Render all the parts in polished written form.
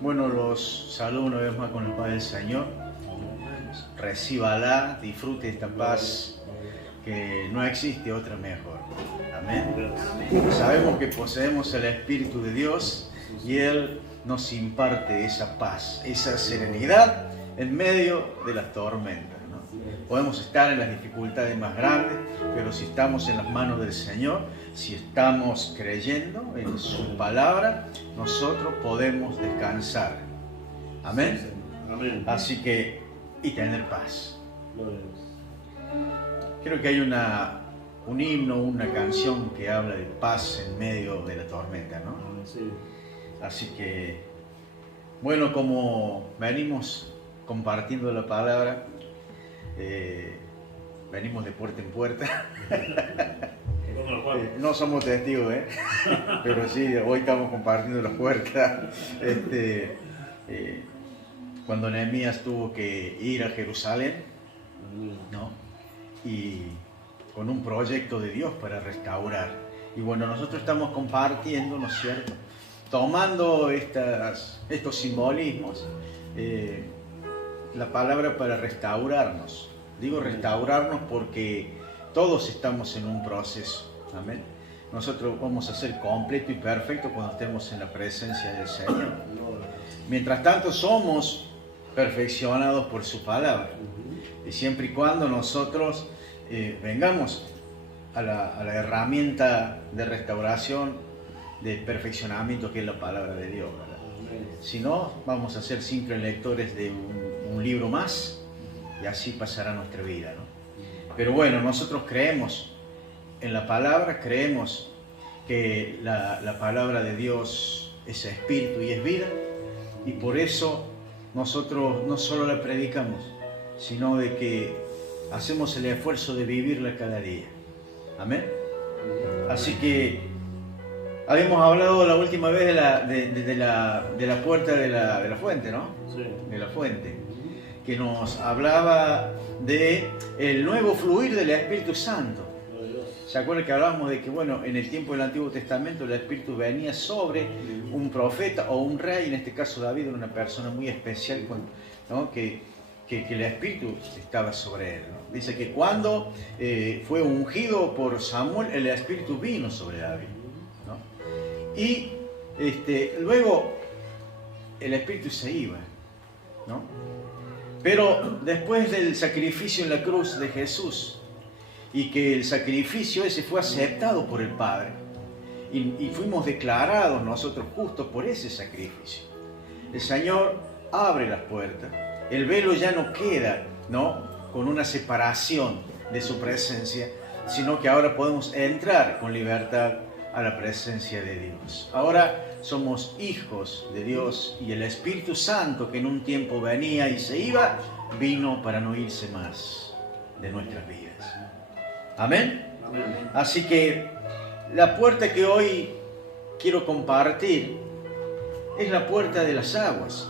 Bueno, los saludo una vez más con la paz del Señor. Recíbala, disfrute esta paz que no existe otra mejor. Amén. Sabemos que poseemos el Espíritu de Dios y Él nos imparte esa paz, esa serenidad en medio de las tormentas, ¿no? Podemos estar en las dificultades más grandes, pero si estamos en las manos del Señor, si estamos creyendo en su palabra, nosotros podemos descansar. Amén. Amén. Así que, y tener paz. Creo que hay un himno, una canción que habla de paz en medio de la tormenta, ¿no? Sí. Así que, bueno, como venimos compartiendo la palabra, venimos de puerta en puerta. No somos testigos, pero sí, hoy estamos compartiendo la puerta. Cuando Nehemías tuvo que ir a Jerusalén, ¿no? Y con un proyecto de Dios para restaurar. Y bueno, nosotros estamos compartiendo, ¿no es cierto?, tomando estos simbolismos, la palabra para restaurarnos. Digo restaurarnos porque todos estamos en un proceso. Amén. Nosotros vamos a ser completo y perfecto cuando estemos en la presencia del Señor. Mientras tanto somos perfeccionados por su palabra. Y siempre y cuando nosotros vengamos a la herramienta de restauración, de perfeccionamiento que es la palabra de Dios, ¿verdad? Si no, vamos a ser simples lectores de un libro más y así pasará nuestra vida, ¿no? Pero bueno, nosotros creemos en la palabra, creemos que la palabra de Dios es espíritu y es vida, y por eso nosotros no solo la predicamos, sino de que hacemos el esfuerzo de vivirla cada día. Amén. Así que habíamos hablado la última vez de la puerta de la fuente, ¿no? Sí. De la fuente, que nos hablaba de el nuevo fluir del Espíritu Santo. ¿Se acuerdan que hablábamos de que, bueno, en el tiempo del Antiguo Testamento el Espíritu venía sobre un profeta o un rey? En este caso David era una persona muy especial, ¿no? que el Espíritu estaba sobre él, ¿no? Dice que cuando fue ungido por Samuel, el Espíritu vino sobre David, ¿no? Y luego el Espíritu se iba, ¿no? Pero después del sacrificio en la cruz de Jesús, y que el sacrificio ese fue aceptado por el Padre, y fuimos declarados nosotros justos por ese sacrificio, el Señor abre las puertas. El velo ya no queda, ¿no?, con una separación de su presencia, sino que ahora podemos entrar con libertad a la presencia de Dios. Ahora somos hijos de Dios y el Espíritu Santo, que en un tiempo venía y se iba, vino para no irse más de nuestras vidas. Amén. Amén. Así que la puerta que hoy quiero compartir es la puerta de las aguas.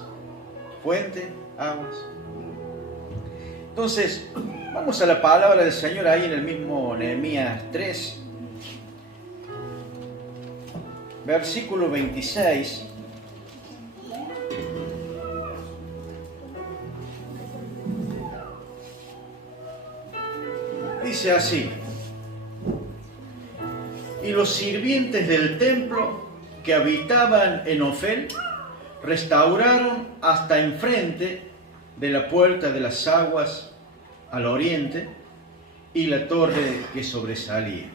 Fuente, aguas. Entonces, vamos a la palabra del Señor ahí en el mismo Nehemías 3, versículo 26. Dice así: y los sirvientes del templo que habitaban en Ofel restauraron hasta enfrente de la puerta de las aguas al oriente y la torre que sobresalía.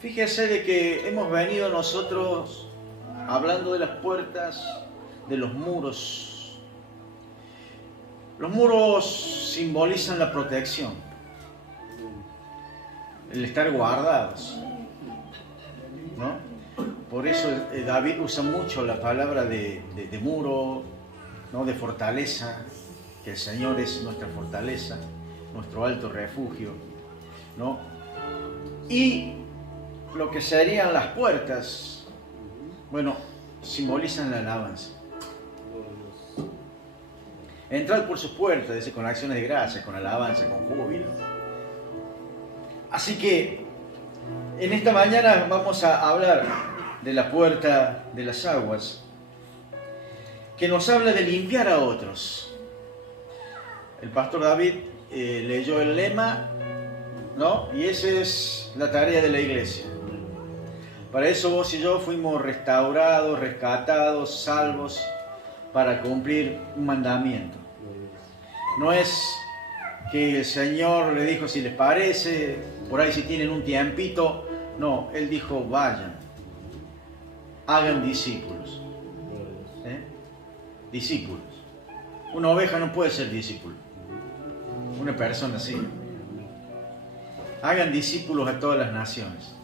Fíjese de que hemos venido nosotros hablando de las puertas, de los muros. Los muros simbolizan la protección, el estar guardados, ¿no? Por eso David usa mucho la palabra de muro, ¿no?, de fortaleza, que el Señor es nuestra fortaleza, nuestro alto refugio, ¿no? Y lo que serían las puertas, bueno, simbolizan la alabanza. Entrad por sus puertas, dice, con acciones de gracia, con alabanza, con júbilo. Así que en esta mañana vamos a hablar de la puerta de las aguas, que nos habla de limpiar a otros. El pastor David leyó el lema, ¿no? Y esa es la tarea de la iglesia. Para eso vos y yo fuimos restaurados, rescatados, salvos, para cumplir un mandamiento. No es que el Señor le dijo, si les parece, por ahí si tienen un tiempito. No, Él dijo, vayan, hagan discípulos. Discípulos. Una oveja no puede ser discípulo. Una persona sí. Hagan discípulos a todas las naciones.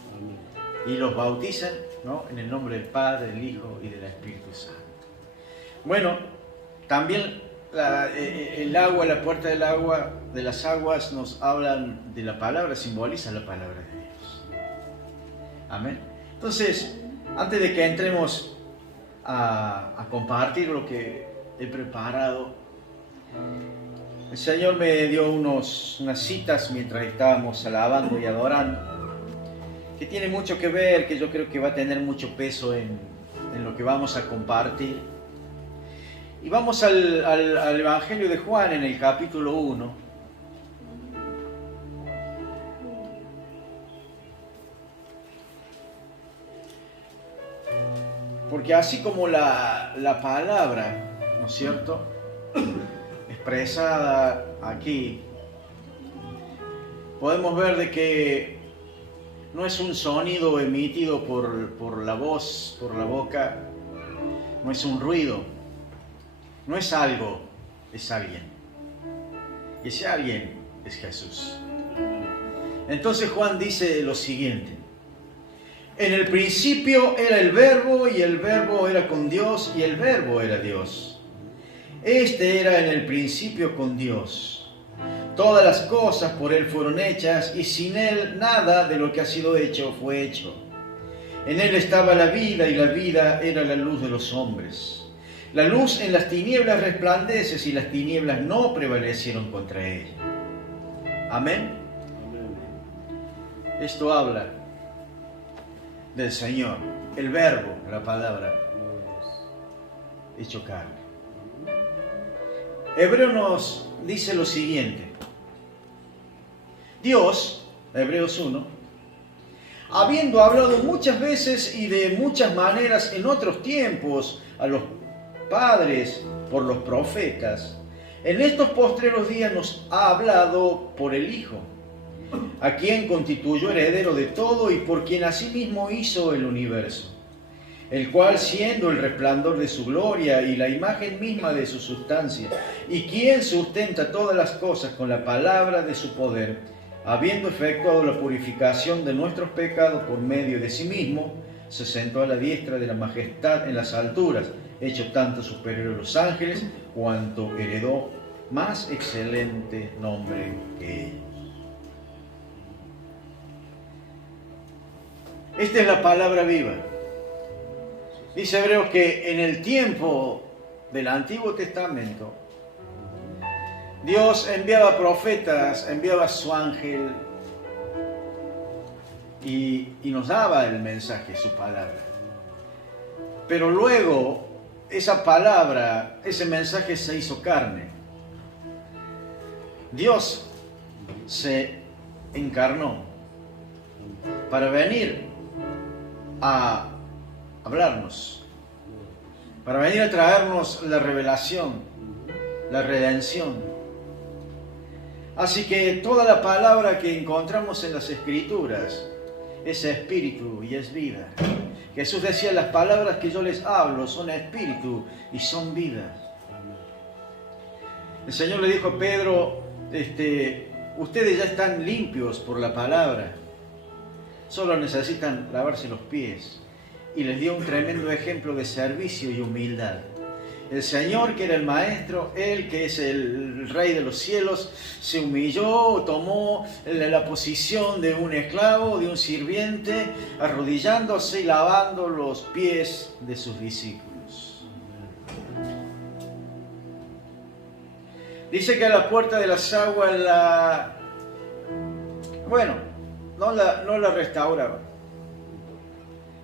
Y los bautizan, ¿no?, en el nombre del Padre, del Hijo y del Espíritu Santo. Bueno, también el agua, la puerta del agua, de las aguas, nos hablan de la palabra, simboliza la palabra de Dios. Amén. Entonces, antes de que entremos a compartir lo que he preparado, el Señor me dio unas citas mientras estábamos alabando y adorando, que tiene mucho que ver, que yo creo que va a tener mucho peso en lo que vamos a compartir. Y vamos al Evangelio de Juan en el capítulo 1. Porque así como la palabra, ¿no es cierto?, expresada aquí, podemos ver de que no es un sonido emitido por la voz, por la boca, no es un ruido, no es algo, es alguien. Y ese alguien es Jesús. Entonces Juan dice lo siguiente: en el principio era el Verbo, y el Verbo era con Dios, y el Verbo era Dios. Este era en el principio con Dios. Todas las cosas por Él fueron hechas, y sin Él nada de lo que ha sido hecho fue hecho. En Él estaba la vida, y la vida era la luz de los hombres. La luz en las tinieblas resplandece, y las tinieblas no prevalecieron contra ella. Amén. Esto habla del Señor, el Verbo, la palabra hecho carne. Hebreo nos dice lo siguiente: Dios, Hebreos 1, habiendo hablado muchas veces y de muchas maneras en otros tiempos a los padres por los profetas, en estos postreros días nos ha hablado por el Hijo, a quien constituyó heredero de todo y por quien asimismo hizo el universo, el cual, siendo el resplandor de su gloria y la imagen misma de su sustancia, y quien sustenta todas las cosas con la palabra de su poder, habiendo efectuado la purificación de nuestros pecados por medio de sí mismo, se sentó a la diestra de la majestad en las alturas, hecho tanto superior a los ángeles, cuanto heredó más excelente nombre que ellos. Esta es la palabra viva. Dice Hebreos que en el tiempo del Antiguo Testamento, Dios enviaba profetas, enviaba a su ángel y nos daba el mensaje, su palabra. Pero luego esa palabra, ese mensaje se hizo carne. Dios se encarnó para venir a hablarnos, para venir a traernos la revelación, la redención. Así que toda la palabra que encontramos en las Escrituras es espíritu y es vida. Jesús decía: las palabras que yo les hablo son espíritu y son vida. El Señor le dijo a Pedro: ustedes ya están limpios por la palabra, solo necesitan lavarse los pies. Y les dio un tremendo ejemplo de servicio y humildad. El Señor, que era el Maestro, Él que es el Rey de los cielos, se humilló, tomó la posición de un esclavo, de un sirviente, arrodillándose y lavando los pies de sus discípulos. Dice que a la puerta de las aguas no la restauraba.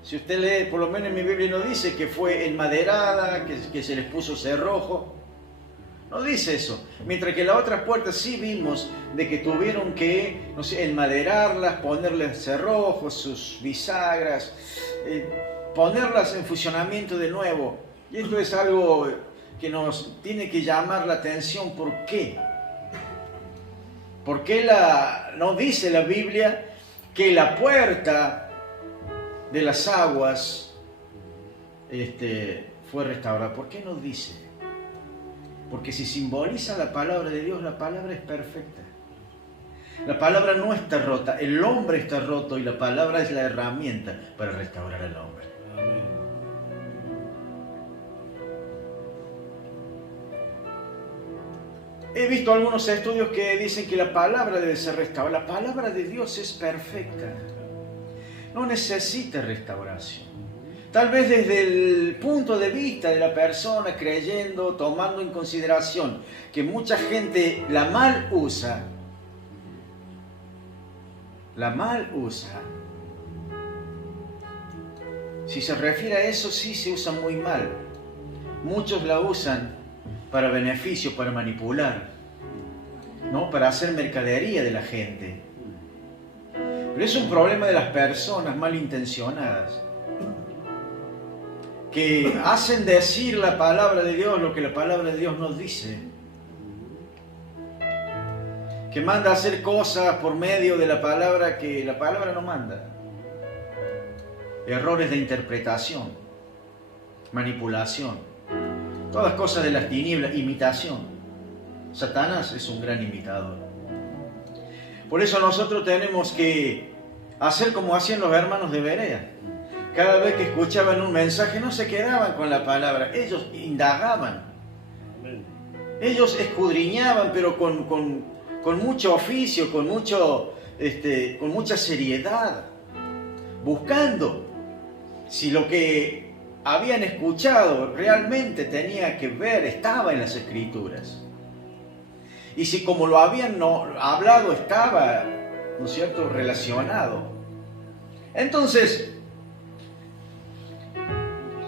Si usted lee, por lo menos en mi Biblia no dice que fue enmaderada, que se les puso cerrojo. No dice eso. Mientras que en las otras puertas sí vimos de que tuvieron que, no sé, enmaderarlas, ponerles cerrojos, sus bisagras, ponerlas en funcionamiento de nuevo. Y esto es algo que nos tiene que llamar la atención. ¿Por qué? ¿Por qué no dice la Biblia que la puerta de las aguas fue restaurada? ¿Por qué no dice? Porque si simboliza la palabra de Dios, la palabra es perfecta. La palabra no está rota, el hombre está roto y la palabra es la herramienta para restaurar al hombre. Amén. He visto algunos estudios que dicen que la palabra debe ser restaurada. La palabra de Dios es perfecta. No necesita restauración. Tal vez desde el punto de vista de la persona creyendo, tomando en consideración que mucha gente la mal usa. Si se refiere a eso, sí se usa muy mal. Muchos la usan para beneficio, para manipular, ¿no? Para hacer mercadería de la gente. Pero es un problema de las personas malintencionadas, que hacen decir la palabra de Dios lo que la palabra de Dios nos dice. Que manda a hacer cosas por medio de la palabra que la palabra no manda. Errores de interpretación, manipulación, todas cosas de las tinieblas, imitación. Satanás es un gran imitador. Por eso nosotros tenemos que hacer como hacían los hermanos de Berea. Cada vez que escuchaban un mensaje no se quedaban con la palabra, ellos indagaban. Ellos escudriñaban, pero con mucho oficio, con mucha seriedad, buscando si lo que habían escuchado realmente tenía que ver, estaba en las Escrituras. Y si como lo habían hablado estaba, ¿no es cierto?, relacionado. Entonces,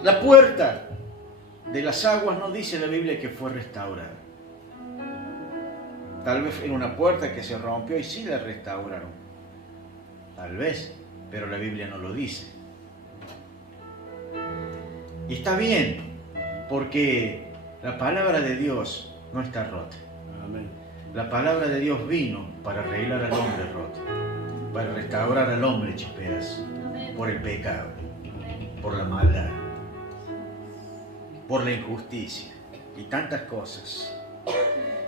la puerta de las aguas no dice la Biblia que fue restaurada. Tal vez era una puerta que se rompió y sí la restauraron. Tal vez, pero la Biblia no lo dice. Y está bien, porque la palabra de Dios no está rota. Amén. La palabra de Dios vino para arreglar al hombre roto, para restaurar al hombre hecho pedazos, por el pecado, por la maldad, por la injusticia y tantas cosas.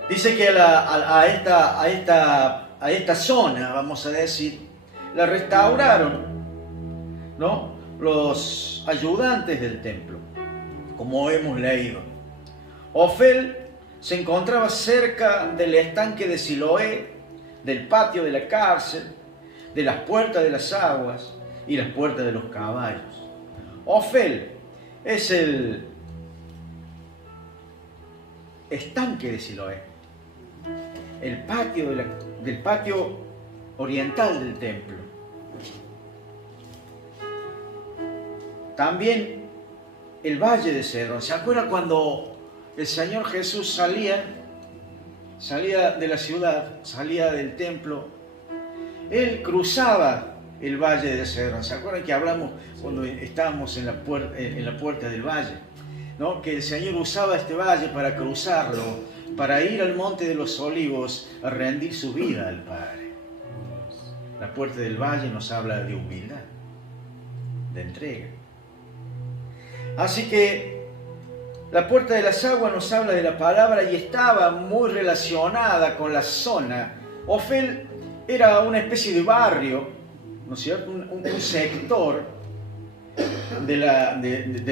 Dice que a esta zona, vamos a decir, la restauraron, ¿no?, los ayudantes del templo, como hemos leído. Ofel se encontraba cerca del estanque de Siloé, del patio de la cárcel, de las puertas de las aguas y las puertas de los caballos. Ofel es el estanque de Siloé, el patio del patio oriental del templo. También el valle de Cedrón. ¿Se acuerdan cuando el Señor Jesús salía de la ciudad, salía del templo? Él cruzaba el valle de Cedrón. ¿Se acuerdan que hablamos cuando estábamos en la puerta del valle, ¿no?, que el Señor usaba este valle para cruzarlo, para ir al monte de los olivos a rendir su vida al Padre? La puerta del valle nos habla de humildad, de entrega. Así que la puerta de las aguas nos habla de la palabra y estaba muy relacionada con la zona. Ofel era una especie de barrio, ¿no es cierto?, un sector de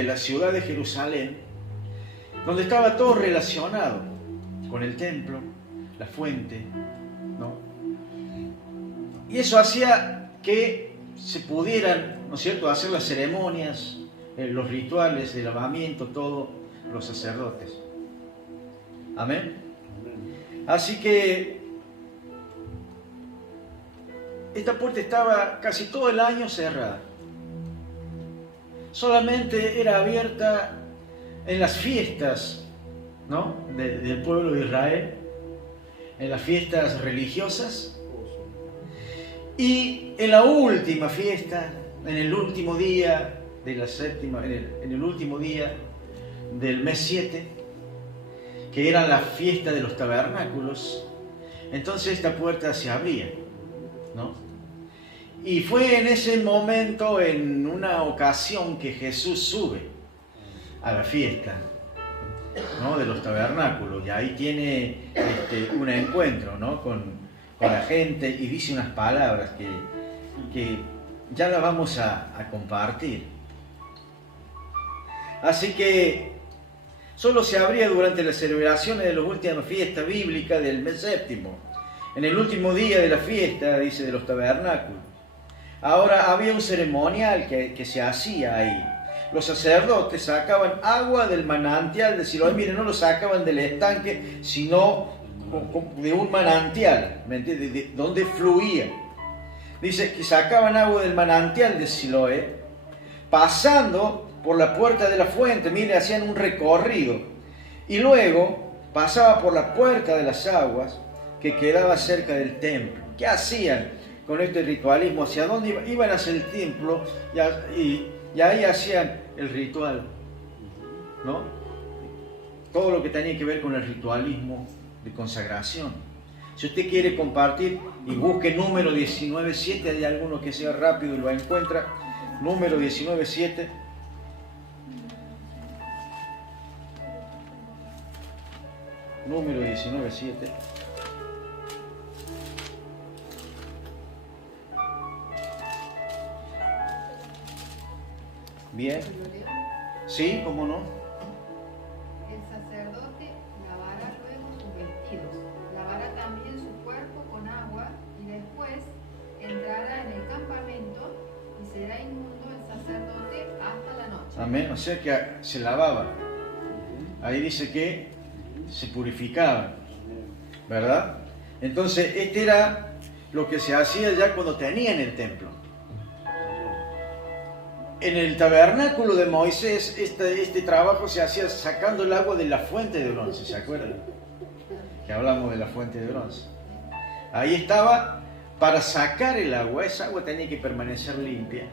la ciudad de Jerusalén, donde estaba todo relacionado con el templo, la fuente, ¿no? Y eso hacía que se pudieran, ¿no es cierto?, hacer las ceremonias, los rituales de lavamiento, todos los sacerdotes. Amén. Así que esta puerta estaba casi todo el año cerrada. solamente era abierta en las fiestas, ¿no?, del pueblo de Israel, en las fiestas religiosas, y en la última fiesta, en el último día de la séptima, en el último día del mes 7, que era la fiesta de los tabernáculos, entonces esta puerta se abría, ¿no? Y fue en ese momento, en una ocasión, que Jesús sube a la fiesta, ¿no?, de los tabernáculos, y ahí tiene un encuentro, ¿no?, con la gente, y dice unas palabras que ya las vamos a compartir. Así que solo se abría durante las celebraciones de las últimas fiestas bíblicas del mes séptimo, en el último día de la fiesta, dice, de los tabernáculos. Ahora había un ceremonial que se hacía ahí. Los sacerdotes sacaban agua del manantial de Siloé. Miren, no lo sacaban del estanque, sino de un manantial, ¿me entiendes?, de donde fluía. Dice que sacaban agua del manantial de Siloé, pasando por la puerta de la fuente. Mire, hacían un recorrido, y luego pasaba por la puerta de las aguas que quedaba cerca del templo. ¿Qué hacían con este ritualismo? ¿Hacia dónde iban? Hacia el templo, y ahí hacían el ritual, ¿no? Todo lo que tenía que ver con el ritualismo de consagración. Si usted quiere compartir, y busque número 19.7, hay alguno que sea rápido y lo encuentra. Número 19.7. Número 19.7. Bien. Sí, ¿cómo no? El sacerdote lavará luego sus vestidos, lavará también su cuerpo con agua, y después entrará en el campamento y será inmundo el sacerdote hasta la noche. Amén. O sea que se lavaba. Ahí dice que se purificaba, ¿verdad? Entonces, este era lo que se hacía ya cuando tenían el templo. En el tabernáculo de Moisés, este trabajo se hacía sacando el agua de la fuente de bronce, ¿se acuerdan? Que hablamos de la fuente de bronce. Ahí estaba, para sacar el agua, esa agua tenía que permanecer limpia,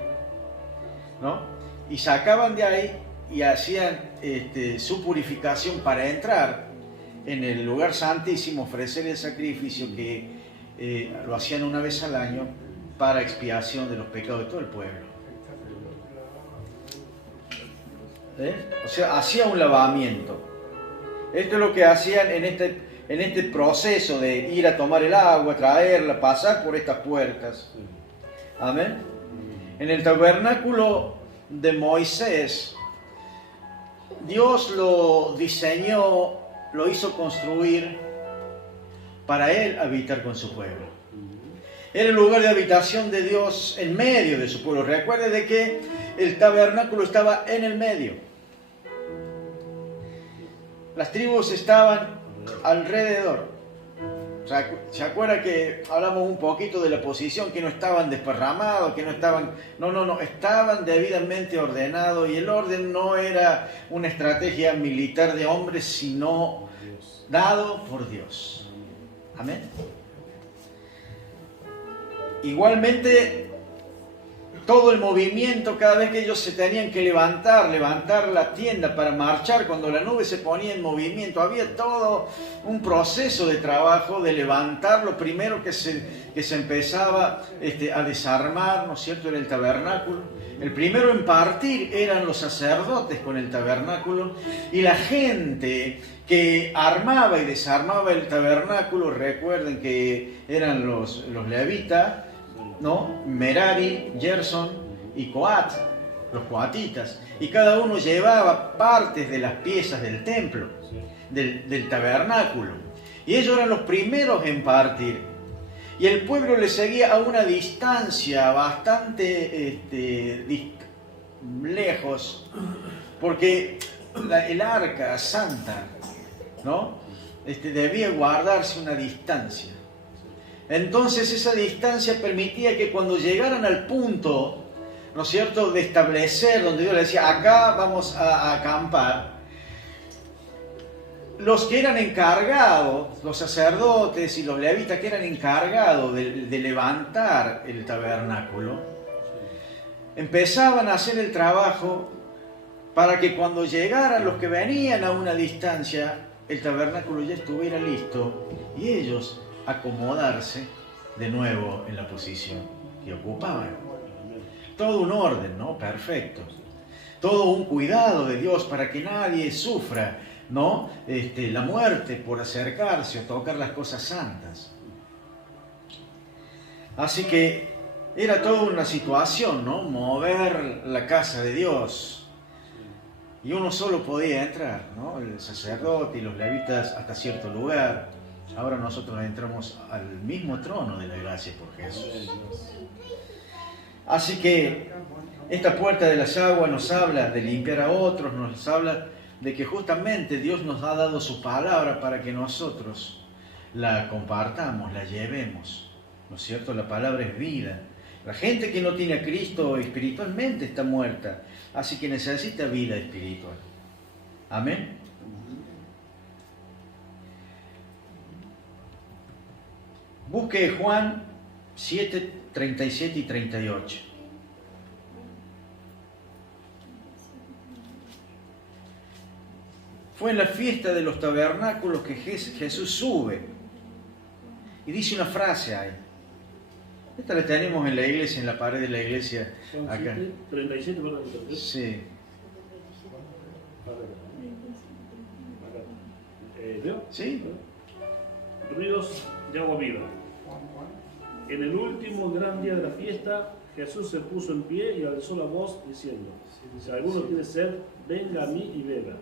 ¿no? Y sacaban de ahí y hacían su purificación para entrar en el lugar santísimo, ofrecer el sacrificio que lo hacían una vez al año para expiación de los pecados de todo el pueblo. O sea, hacía un lavamiento. Esto es lo que hacían en este proceso de ir a tomar el agua, traerla, pasar por estas puertas. Amén. En el tabernáculo de Moisés, Dios lo diseñó, lo hizo construir para Él habitar con su pueblo. Era el lugar de habitación de Dios en medio de su pueblo. Recuerde de que el tabernáculo estaba en el medio. Las tribus estaban alrededor. ¿Se acuerda que hablamos un poquito de la posición? Que no estaban desparramados, que no estaban... No, estaban debidamente ordenados, y el orden no era una estrategia militar de hombres, sino dado por Dios. Amén. Igualmente, todo el movimiento, cada vez que ellos se tenían que levantar la tienda para marchar, cuando la nube se ponía en movimiento, había todo un proceso de trabajo de levantarlo. Primero que se empezaba a desarmar, ¿no es cierto?, era el tabernáculo. El primero en partir eran los sacerdotes con el tabernáculo, y la gente que armaba y desarmaba el tabernáculo, recuerden que eran los levitas, ¿no? Merari, Gerson y Coat, los coatitas, y cada uno llevaba partes de las piezas del templo, del tabernáculo, y ellos eran los primeros en partir, y el pueblo le seguía a una distancia bastante lejos, porque el arca santa, ¿no?, debía guardarse una distancia. Entonces esa distancia permitía que cuando llegaran al punto ¿no es cierto?, de establecer, donde Dios le decía, acá vamos a acampar, los que eran encargados, los sacerdotes y los levitas que eran encargados de levantar el tabernáculo, empezaban a hacer el trabajo para que cuando llegaran los que venían a una distancia, el tabernáculo ya estuviera listo y ellos acomodarse de nuevo en la posición que ocupaban. Todo un orden, ¿no? Perfecto. Todo un cuidado de Dios para que nadie sufra, ¿no?, la muerte por acercarse o tocar las cosas santas. Así que era toda una situación, ¿no?, mover la casa de Dios. Y uno solo podía entrar, ¿no?, el sacerdote y los levitas hasta cierto lugar. Ahora nosotros entramos al mismo trono de la gracia por Jesús. Así que esta puerta de las aguas nos habla de limpiar a otros, nos habla de que justamente Dios nos ha dado su palabra para que nosotros la compartamos, la llevemos, ¿no es cierto? La palabra es vida. La gente que no tiene a Cristo espiritualmente está muerta, así que necesita vida espiritual. Amén. Busque Juan 7, 37 y 38. Fue en la fiesta de los tabernáculos que Jesús sube y dice una frase ahí. Esta la tenemos en la iglesia, en la pared de la iglesia. Acá. 37, perdón. Sí. ¿Vio? ¿Sí? Ríos de agua viva. En el último gran día de la fiesta, Jesús se puso en pie y alzó la voz diciendo: si alguno tiene sed, venga a mí y beba.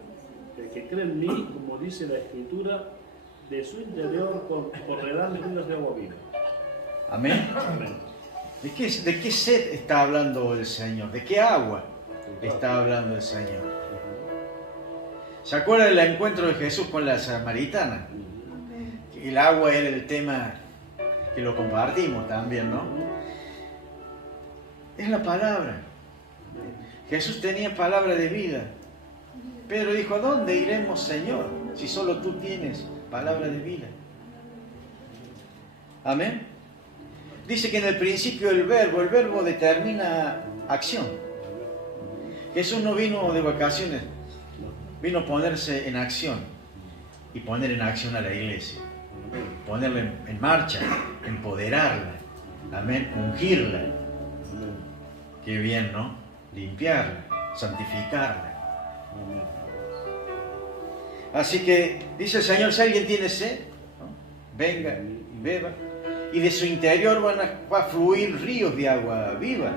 El que cree en mí, como dice la Escritura, de su interior correrán ríos de agua viva. Amén. Amén. ¿De qué sed está hablando el Señor? ¿De qué agua está hablando el Señor? ¿Se acuerda del encuentro de Jesús con la samaritana? El agua era el tema que lo compartimos también, ¿no? Es la palabra. Jesús tenía palabra de vida. Pedro dijo: ¿a dónde iremos, Señor, si solo tú tienes palabra de vida? Amén. Dice que en el principio el verbo determina acción. Jesús no vino de vacaciones, vino a ponerse en acción y poner en acción a la iglesia, ponerla en marcha, empoderarla, amén, ungirla. Qué bien, ¿no? Limpiarla, santificarla. Así que dice el Señor: si alguien tiene sed, ¿no?, venga y beba. Y de su interior va a fluir ríos de agua viva.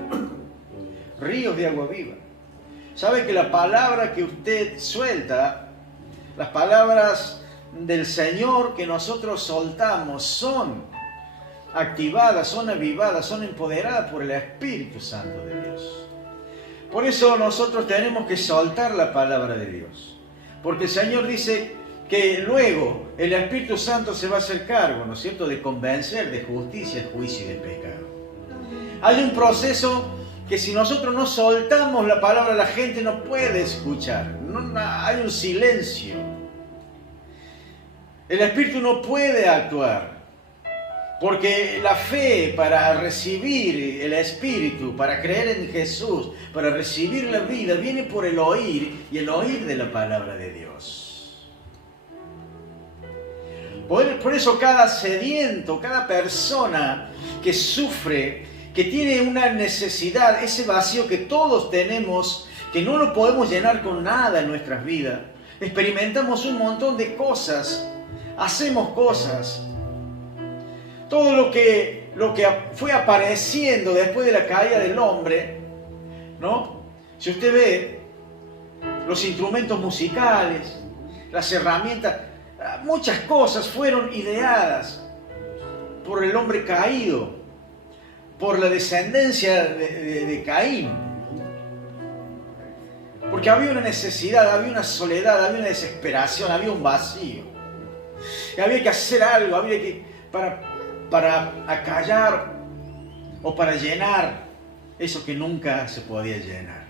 Ríos de agua viva. ¿Sabe que la palabra que usted suelta, las palabras del Señor que nosotros soltamos, son activadas, son avivadas, son empoderadas por el Espíritu Santo de Dios? Por eso nosotros tenemos que soltar la palabra de Dios. Porque el Señor dice que luego el Espíritu Santo se va a hacer cargo, ¿no es cierto?, de convencer de justicia, juicio y de pecado. Hay un proceso que si nosotros no soltamos la palabra, la gente no puede escuchar. Hay un silencio. El Espíritu no puede actuar. Porque la fe para recibir el Espíritu, para creer en Jesús, para recibir la vida, viene por el oír, y el oír de la palabra de Dios. Por eso cada sediento, cada persona que sufre, que tiene una necesidad, ese vacío que todos tenemos, que no lo podemos llenar con nada en nuestras vidas, experimentamos un montón de cosas, hacemos cosas. Todo lo que fue apareciendo después de la caída del hombre, ¿no? Si usted ve los instrumentos musicales, las herramientas, muchas cosas fueron ideadas por el hombre caído, por la descendencia de Caín. Porque había una necesidad, había una soledad, había una desesperación, había un vacío. Y había que hacer algo, había que para acallar o para llenar eso que nunca se podía llenar.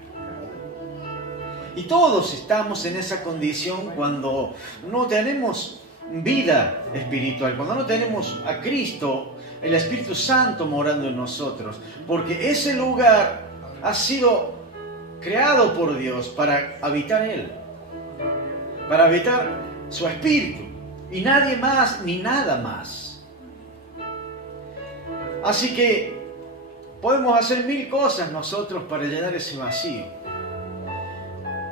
Y todos estamos en esa condición cuando no tenemos vida espiritual, cuando no tenemos a Cristo, el Espíritu Santo morando en nosotros, porque ese lugar ha sido creado por Dios para habitar Él, para habitar su Espíritu, y nadie más ni nada más. Así que podemos hacer 1000 cosas nosotros para llenar ese vacío,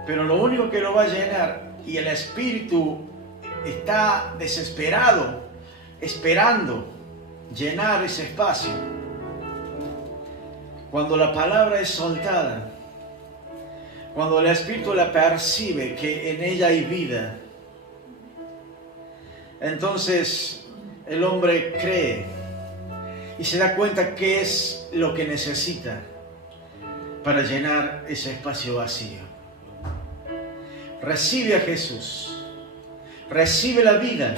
pero lo único que lo va a llenar, y el Espíritu está desesperado, esperando llenar ese espacio, cuando la palabra es soltada, cuando el Espíritu la percibe que en ella hay vida, entonces el hombre cree y se da cuenta qué es lo que necesita para llenar ese espacio vacío. Recibe a Jesús, recibe la vida,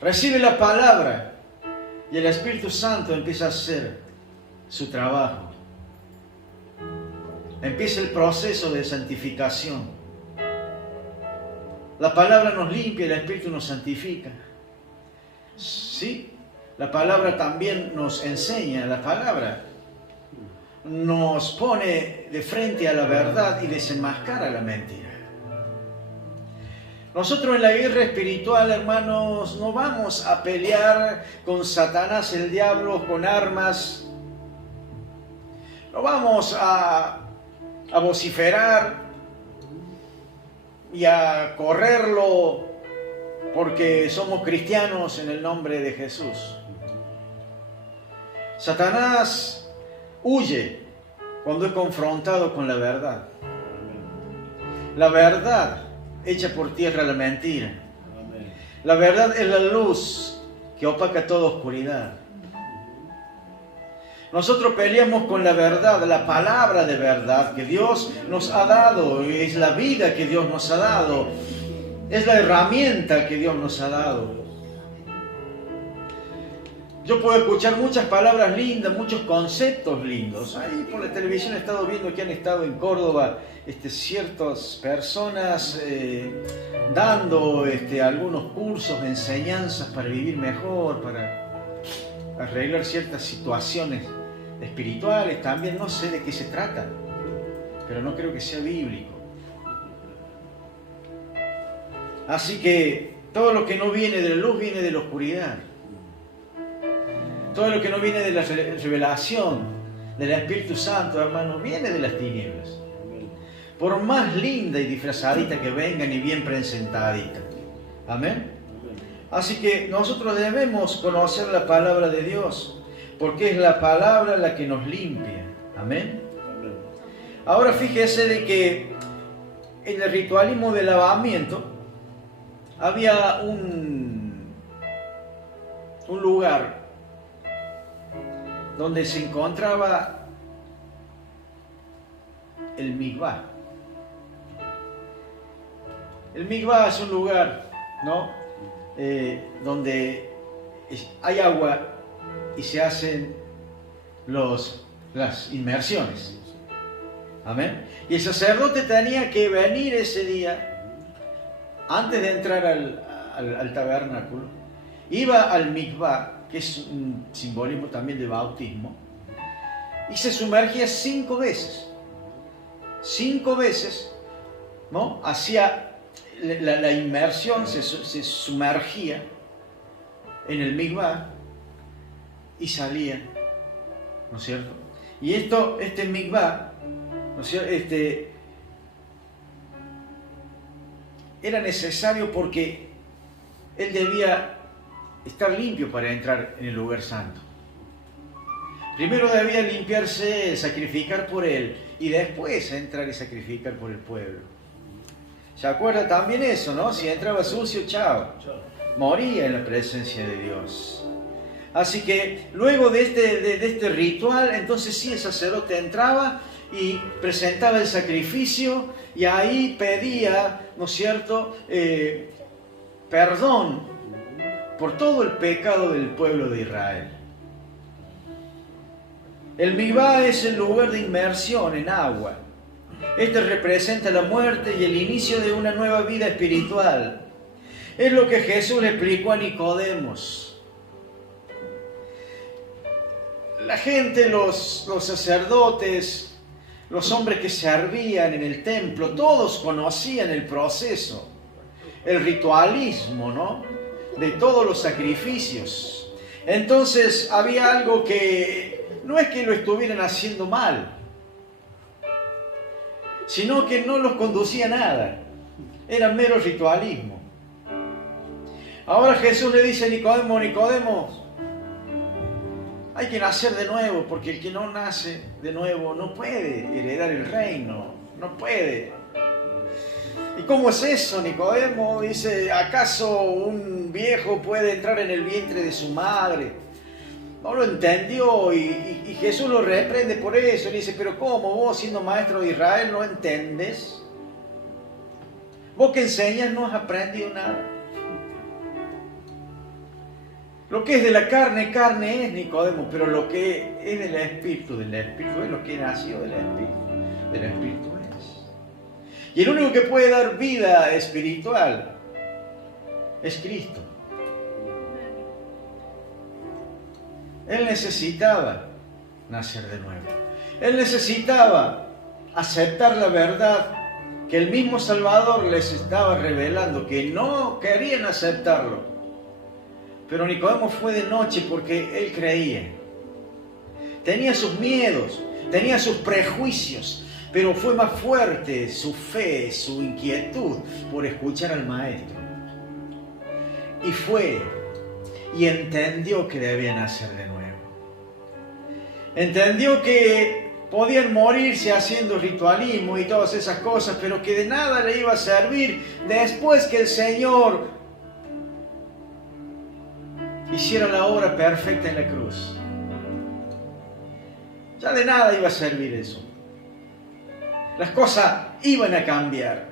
recibe la palabra, y el Espíritu Santo empieza a hacer su trabajo. Empieza el proceso de santificación. La palabra nos limpia y el Espíritu nos santifica. Sí, la palabra también nos enseña, la palabra nos pone de frente a la verdad y desenmascara la mentira. Nosotros en la guerra espiritual, hermanos, no vamos a pelear con Satanás, el diablo, con armas. No vamos a vociferar y a correrlo porque somos cristianos en el nombre de Jesús. Satanás huye cuando es confrontado con la verdad. La verdad echa por tierra la mentira. La verdad es la luz que opaca toda oscuridad. Nosotros peleamos con la verdad, la palabra de verdad que Dios nos ha dado, es la vida que Dios nos ha dado, es la herramienta que Dios nos ha dado. Yo puedo escuchar muchas palabras lindas, muchos conceptos lindos. Ahí por la televisión he estado viendo que han estado en Córdoba ciertas personas dando algunos cursos, enseñanzas para vivir mejor, para arreglar ciertas situaciones espirituales. También no sé de qué se trata, pero no creo que sea bíblico. Así que todo lo que no viene de la luz viene de la oscuridad. Todo lo que no viene de la revelación del Espíritu Santo, hermano, viene de las tinieblas. Por más linda y disfrazadita que vengan y bien presentadita. Amén. Así que nosotros debemos conocer la palabra de Dios, porque es la palabra la que nos limpia. Amén. Ahora fíjese de que en el ritualismo del lavamiento había un lugar donde se encontraba el mikvah. El mikvah es un lugar, ¿no? Donde hay agua y se hacen las inmersiones. Amén. Y el sacerdote tenía que venir ese día, antes de entrar al tabernáculo, iba al mikvah, que es un simbolismo también de bautismo, y se sumergía 5 veces. 5 veces, ¿no? Hacía la inmersión, se sumergía en el mikvah y salía, ¿no es cierto? Y este mikvah, ¿no es cierto? Era necesario porque él debía estar limpio para entrar en el lugar santo. Primero debía limpiarse, sacrificar por él, y después entrar y sacrificar por el pueblo. ¿Se acuerda también eso, no? Si entraba sucio, chao, moría en la presencia de Dios. Así que luego de este ritual, entonces sí, el sacerdote entraba y presentaba el sacrificio, y ahí pedía, ¿no es cierto?, perdón por todo el pecado del pueblo de Israel. El mikvah es el lugar de inmersión en agua. Este representa la muerte y el inicio de una nueva vida espiritual. Es lo que Jesús le explicó a Nicodemos. La gente, los sacerdotes, los hombres que servían en el templo, todos conocían el proceso, el ritualismo, ¿no?, de todos los sacrificios. Entonces había algo que no es que lo estuvieran haciendo mal, sino que no los conducía a nada. Era mero ritualismo. Ahora Jesús le dice a Nicodemo: Nicodemo, hay que nacer de nuevo, porque el que no nace de nuevo no puede heredar el reino, no puede. ¿Y cómo es eso, Nicodemo? Dice: ¿acaso un viejo puede entrar en el vientre de su madre? No lo entendió y Jesús lo reprende por eso. Le dice: pero ¿cómo? Vos, siendo maestro de Israel, no entendés. Vos que enseñas no has aprendido nada. Lo que es de la carne, carne es, Nicodemo, pero lo que es del Espíritu es lo que nació del Espíritu es. Y el único que puede dar vida espiritual es Cristo. Él necesitaba nacer de nuevo. Él necesitaba aceptar la verdad que el mismo Salvador les estaba revelando, que no querían aceptarlo. Pero Nicodemo fue de noche porque él creía. Tenía sus miedos, tenía sus prejuicios, pero fue más fuerte su fe, su inquietud por escuchar al Maestro. Y fue y entendió que debía nacer de nuevo. Entendió que podían morirse haciendo ritualismo y todas esas cosas, pero que de nada le iba a servir después que el Señor hiciera la obra perfecta en la cruz. Ya de nada iba a servir eso. Las cosas iban a cambiar.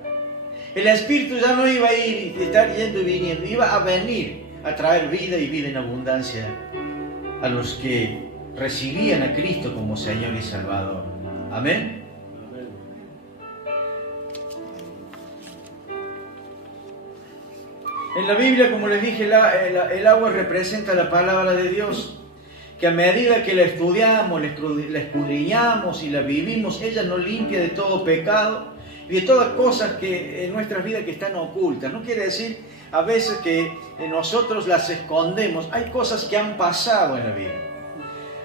El Espíritu ya no iba a ir y estar yendo y viniendo, iba a venir a traer vida y vida en abundancia a los que recibían a Cristo como Señor y Salvador. Amén. En la Biblia, como les dije, el agua representa la palabra de Dios, que a medida que la estudiamos, la escudriñamos y la vivimos, ella nos limpia de todo pecado y de todas cosas que en nuestras vidas que están ocultas. No quiere decir a veces que nosotros las escondemos. Hay cosas que han pasado en la vida.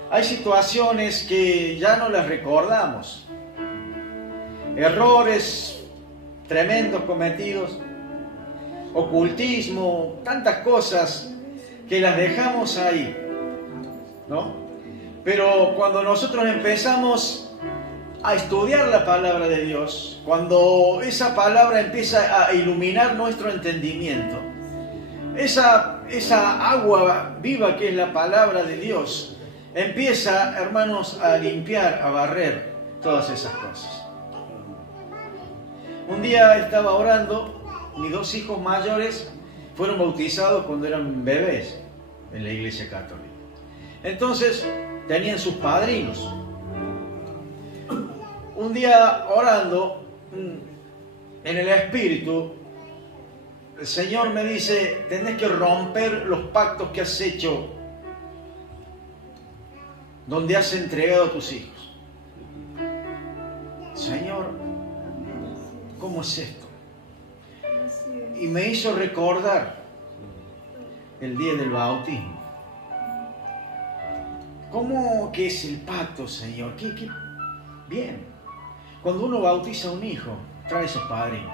Hay situaciones que ya no las recordamos. Errores tremendos cometidos. Ocultismo, tantas cosas que las dejamos ahí, ¿no? Pero cuando nosotros empezamos a estudiar la palabra de Dios, cuando esa palabra empieza a iluminar nuestro entendimiento, esa agua viva que es la palabra de Dios, empieza, hermanos, a limpiar, a barrer todas esas cosas. Un día estaba orando. Mis dos hijos mayores fueron bautizados cuando eran bebés en la Iglesia Católica. Entonces tenían sus padrinos. Un día orando en el Espíritu, el Señor me dice: tenés que romper los pactos que has hecho donde has entregado a tus hijos. Señor, ¿cómo es esto? Y me hizo recordar el día del bautismo. ¿Cómo que es el pacto, Señor? ¿Qué? Bien. Cuando uno bautiza a un hijo, trae sus padrinos.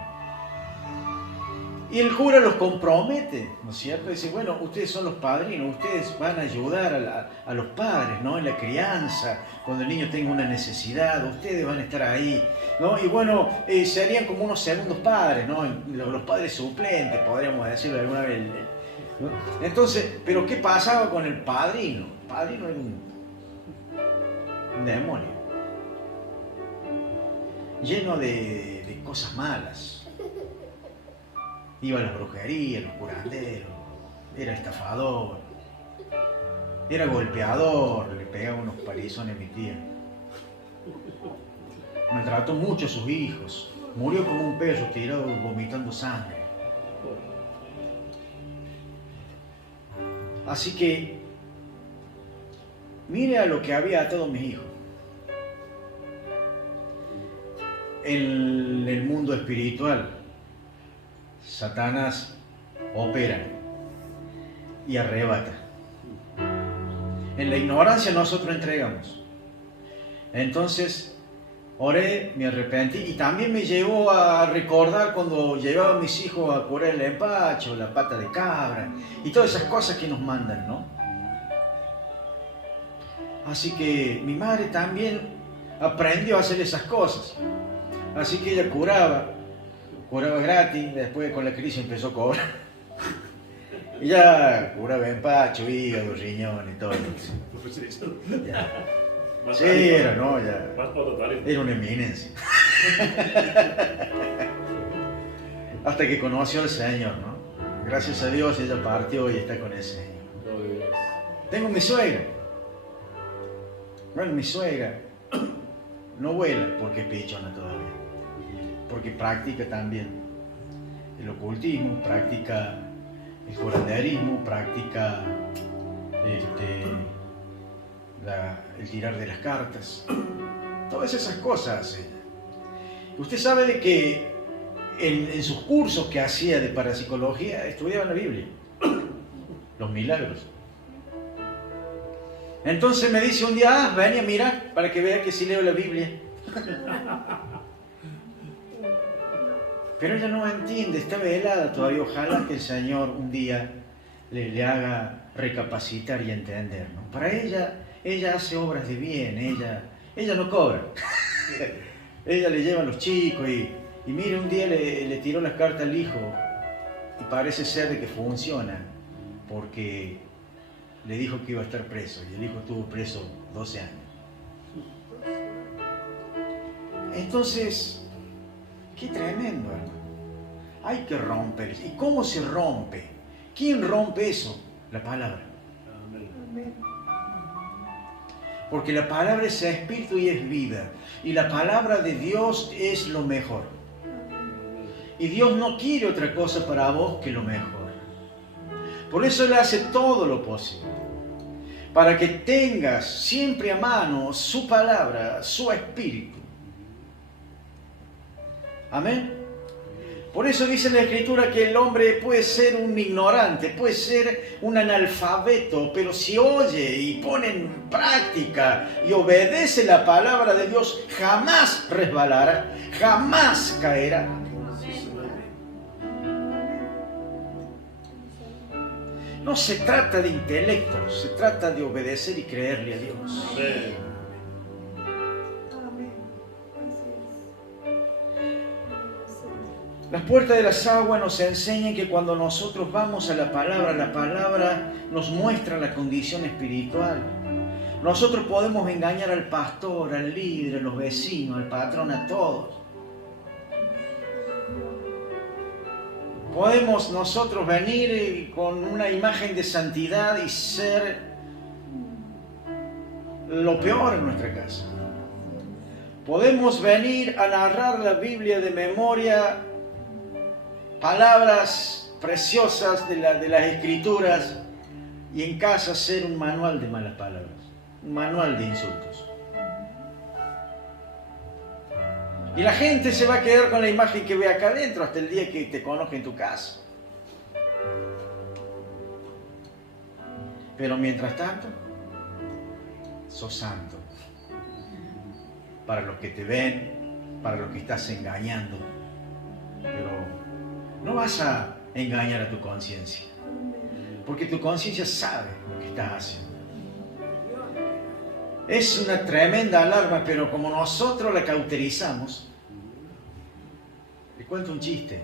Y el cura los compromete, ¿no es cierto? Dice: bueno, ustedes son los padrinos, ustedes van a ayudar a los padres, ¿no?, en la crianza, cuando el niño tenga una necesidad, ustedes van a estar ahí, ¿no? Y bueno, serían como unos segundos padres, ¿no? Los padres suplentes, podríamos decirlo alguna vez, ¿no? Entonces, ¿pero qué pasaba con el padrino? El padrino era un demonio, lleno de cosas malas. Iba a las brujerías, los curanderos, era estafador. Era golpeador, le pegaba unos palizones a mi tía. Maltrató mucho a sus hijos. Murió como un perro tirado vomitando sangre. Así que, mire a lo que había atado mis hijos. En el mundo espiritual, Satanás opera y arrebata. En la ignorancia nosotros entregamos. Entonces, oré, me arrepentí y también me llevó a recordar cuando llevaba a mis hijos a curar el empacho, la pata de cabra y todas esas cosas que nos mandan, ¿no? Así que mi madre también aprendió a hacer esas cosas. Así que ella curaba gratis, después con la crisis empezó a cobrar. Y ya curaba empacho, hígado, riñón y todo. Ya. Sí, era, ¿no? Ya. Era una eminencia. Hasta que conoció al Señor, ¿no? Gracias a Dios ella partió y está con el Señor. Tengo mi suegra. Bueno, mi suegra no vuela porque es pichona todavía. Porque practica también el ocultismo, practica el curanderismo, practica el tirar de las cartas, todas esas cosas. Usted sabe de que en sus cursos que hacía de parapsicología estudiaba la Biblia, los milagros. Entonces me dice un día, ven a mirar para que vea que sí leo la Biblia. Pero ella no entiende, está velada todavía. Ojalá que el Señor un día le haga recapacitar y entender, ¿no? Para ella hace obras de bien, ella no cobra. Ella le lleva a los chicos y mire, un día le tiró las cartas al hijo y parece ser de que funciona, porque le dijo que iba a estar preso y el hijo estuvo preso 12 años. Entonces, qué tremendo, hermano. Hay que romper. ¿Y cómo se rompe? ¿Quién rompe eso? La palabra. Porque la palabra es espíritu y es vida. Y la palabra de Dios es lo mejor. Y Dios no quiere otra cosa para vos que lo mejor. Por eso Él hace todo lo posible. Para que tengas siempre a mano su palabra, su espíritu. Amén. Por eso dice la Escritura que el hombre puede ser un ignorante, puede ser un analfabeto, pero si oye y pone en práctica y obedece la palabra de Dios, jamás resbalará, jamás caerá. No se trata de intelecto, se trata de obedecer y creerle a Dios. Amén. Las puertas de las aguas nos enseñan que cuando nosotros vamos a la palabra nos muestra la condición espiritual. Nosotros podemos engañar al pastor, al líder, a los vecinos, al patrón, a todos. Podemos nosotros venir con una imagen de santidad y ser lo peor en nuestra casa. Podemos venir a narrar la Biblia de memoria, palabras preciosas de las Escrituras, y en casa ser un manual de malas palabras, un manual de insultos. Y la gente se va a quedar con la imagen que ve acá adentro hasta el día que te conozca en tu casa. Pero mientras tanto, sos santo. Para los que te ven, para los que estás engañando. Pero no vas a engañar a tu conciencia. Porque tu conciencia sabe lo que estás haciendo. Es una tremenda alarma, pero como nosotros la cauterizamos, le cuento un chiste,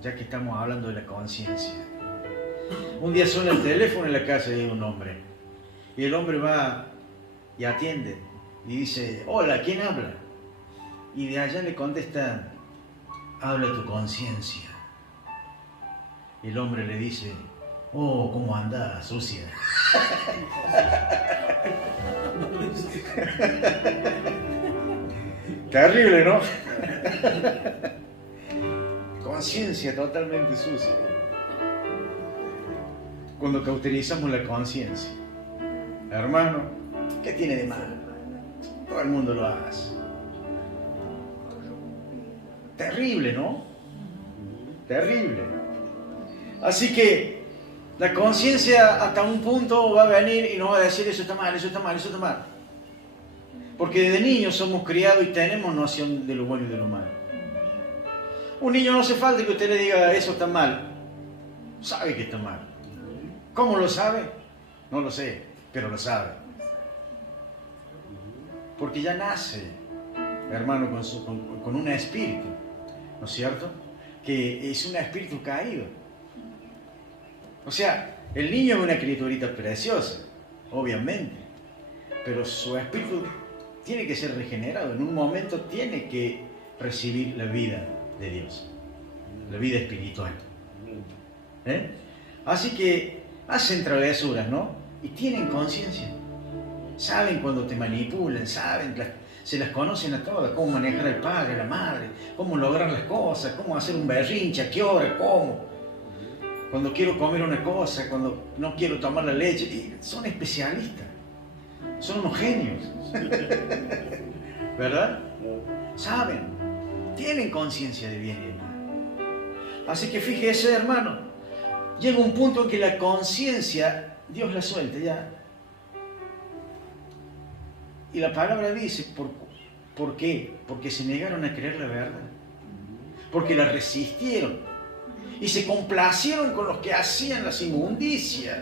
ya que estamos hablando de la conciencia. Un día suena el teléfono en la casa de un hombre, y el hombre va y atiende, y dice, hola, ¿quién habla? Y de allá le contesta, habla tu conciencia. Y el hombre le dice, Oh, cómo anda sucia. Terrible, ¿no? Conciencia totalmente sucia. Cuando cauterizamos la conciencia, hermano, ¿qué tiene de malo? Todo el mundo lo hace. Terrible, ¿no? Terrible. Así que la conciencia hasta un punto va a venir y nos va a decir eso está mal, eso está mal, eso está mal. Porque desde niños somos criados y tenemos noción de lo bueno y de lo malo. Un niño no hace falta que usted le diga eso está mal. Sabe que está mal. ¿Cómo lo sabe? No lo sé, pero lo sabe. Porque ya nace, hermano, con un espíritu, ¿no es cierto? Que es un espíritu caído. O sea, el niño es una criaturita preciosa, obviamente, pero su espíritu tiene que ser regenerado. En un momento tiene que recibir la vida de Dios, la vida espiritual. Así que hacen travesuras, ¿no? Y tienen conciencia. Saben cuando te manipulan, saben, se las conocen a todas, cómo manejar al padre, a la madre, cómo lograr las cosas, cómo hacer un berrinche, a qué hora, cómo. Cuando quiero comer una cosa, cuando no quiero tomar la leche. Y son especialistas, son unos genios. ¿Verdad? Saben, tienen conciencia de bien y de mal. Así que fíjese, hermano, llega un punto en que la conciencia, Dios la suelta ya. Y la palabra dice, ¿por qué? Porque se negaron a creer la verdad. Porque la resistieron. Y se complacieron con los que hacían las inmundicias.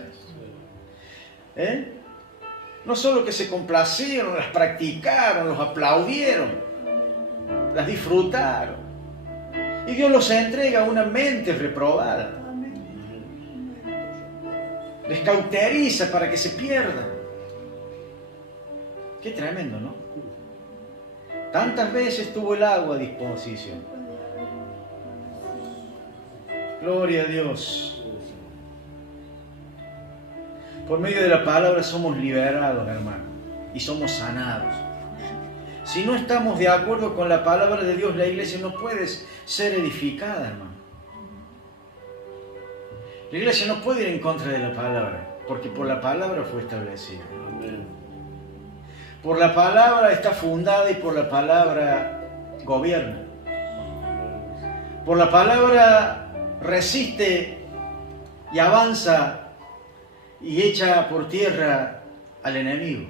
No solo que se complacieron, las practicaron, los aplaudieron, las disfrutaron. Y Dios los entrega a una mente reprobada. Les cauteriza para que se pierdan. Qué tremendo, ¿no? Tantas veces tuvo el agua a disposición. Gloria a Dios. Por medio de la palabra somos liberados, hermano, y somos sanados. Si no estamos de acuerdo con la palabra de Dios, la iglesia no puede ser edificada, hermano. La iglesia no puede ir en contra de la palabra, porque por la palabra fue establecida. Por la palabra está fundada y por la palabra gobierna. Por la palabra resiste y avanza y echa por tierra al enemigo.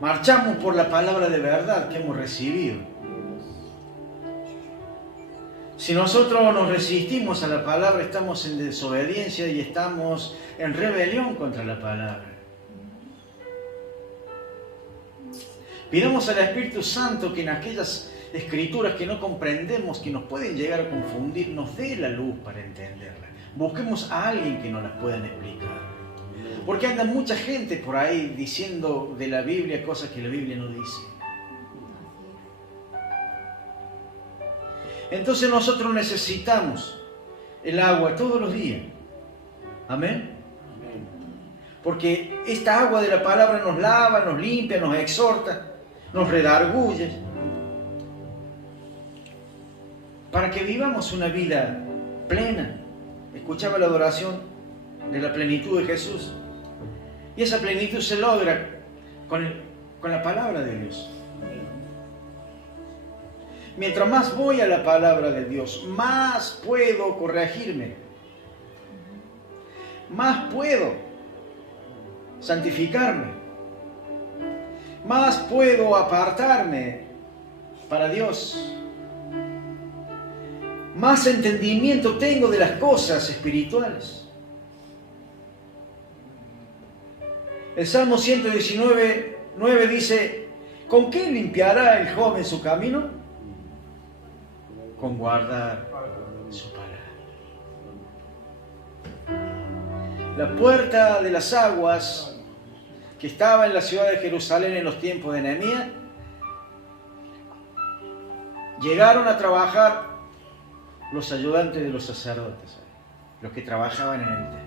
Marchamos por la palabra de verdad que hemos recibido. Si nosotros nos resistimos a la palabra, estamos en desobediencia y estamos en rebelión contra la palabra. Pidamos al Espíritu Santo que en aquellas escrituras que no comprendemos, que nos pueden llegar a confundir, nos dé la luz para entenderlas. Busquemos a alguien que nos las pueda explicar. Porque anda mucha gente por ahí diciendo de la Biblia cosas que la Biblia no dice. Entonces nosotros necesitamos el agua todos los días. Amén. Porque esta agua de la palabra nos lava, nos limpia, nos exhorta, nos redarguye. Para que vivamos una vida plena. Escuchaba la adoración de la plenitud de Jesús. Y esa plenitud se logra con la palabra de Dios. Mientras más voy a la palabra de Dios, más puedo corregirme. Más puedo santificarme. Más puedo apartarme para Dios. Más entendimiento tengo de las cosas espirituales. El Salmo 119:9 dice: ¿con qué limpiará el joven su camino? Con guardar su palabra. La puerta de las aguas que estaba en la ciudad de Jerusalén en los tiempos de Nehemías, llegaron a trabajar los ayudantes de los sacerdotes. los que trabajaban en el templo.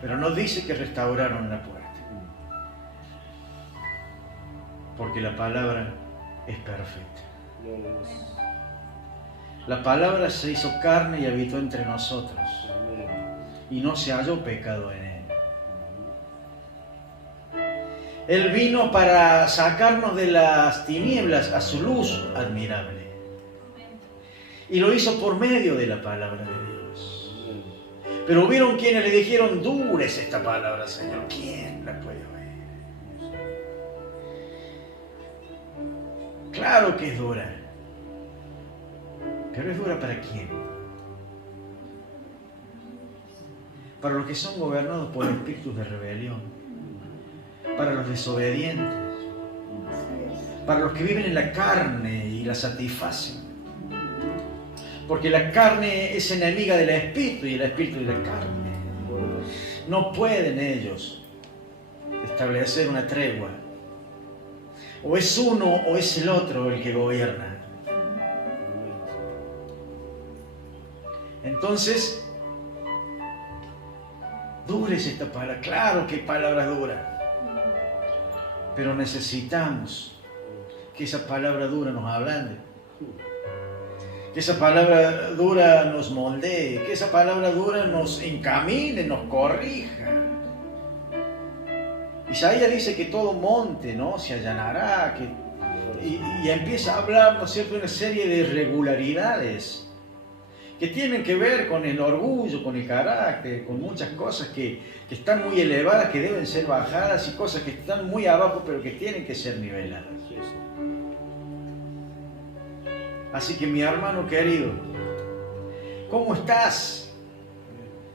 Pero no dice que restauraron la puerta. Porque la palabra es perfecta. La palabra se hizo carne y habitó entre nosotros. Y no se halló pecado en él. Él vino para sacarnos de las tinieblas a su luz admirable. Y lo hizo por medio de la palabra de Dios. Pero hubieron quienes le dijeron: dura es esta palabra, Señor. ¿Quién la puede oír? Claro que es dura. Pero ¿es dura para quién? Para los que son gobernados por espíritus de rebelión. Para los desobedientes. Para los que viven en la carne y la satisfacen. Porque la carne es enemiga del espíritu y el espíritu de la carne. No pueden ellos establecer una tregua. O es uno o es el otro el que gobierna. Entonces, dura es esta palabra. Claro que palabra dura. Pero necesitamos que esa palabra dura nos ablande. Que esa palabra dura nos moldee. Que esa palabra dura nos encamine, nos corrija. Isaías dice que todo monte, ¿no?, se allanará. Y empieza a hablar, ¿no es cierto?, una serie de irregularidades que tienen que ver con el orgullo, con el carácter, con muchas cosas que están muy elevadas, que deben ser bajadas, y cosas que están muy abajo, pero que tienen que ser niveladas. Así que mi hermano querido, ¿cómo estás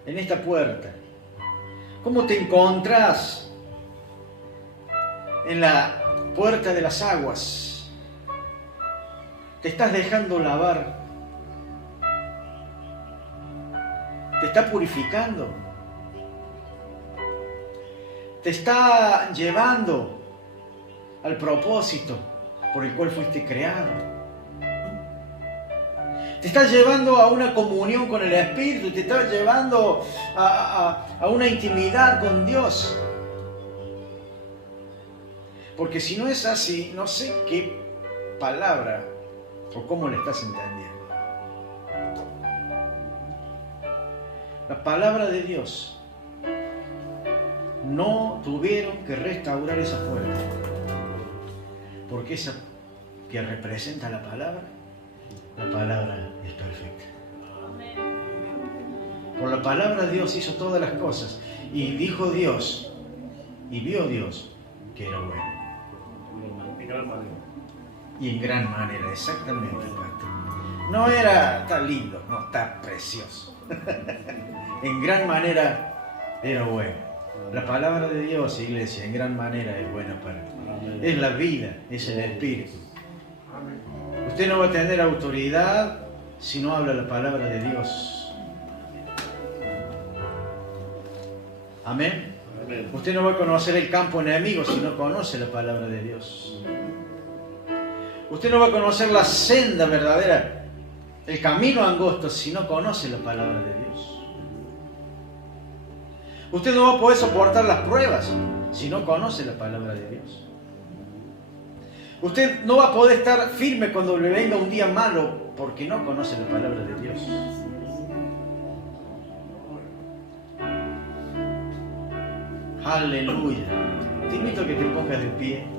en esta puerta? ¿Cómo te encontrás en la puerta de las aguas? ¿Te estás dejando lavar? ¿Te está purificando? ¿Te está llevando al propósito por el cual fuiste creado? Te está llevando a una comunión con el Espíritu, te está llevando a una intimidad con Dios. Porque si no es así, no sé qué palabra o cómo le estás entendiendo. La palabra de Dios no tuvieron que restaurar esa puerta, porque esa que representa la palabra es perfecta. Por la palabra Dios hizo todas las cosas, y dijo Dios, y vio Dios que era bueno. En gran manera. Y en gran manera, exactamente, pastor. No era tan lindo, no, está precioso. En gran manera era bueno. La palabra de Dios, iglesia, en gran manera es buena para ti. Es la vida, es el Espíritu. Usted no va a tener autoridad si no habla la palabra de Dios. Amén. Amén. Usted no va a conocer el campo enemigo si no conoce la palabra de Dios. Usted no va a conocer la senda verdadera, el camino angosto, si no conoce la palabra de Dios. Usted no va a poder soportar las pruebas si no conoce la palabra de Dios. Usted no va a poder estar firme cuando le venga un día malo porque no conoce la palabra de Dios. Aleluya. Te invito a que te pongas de pie.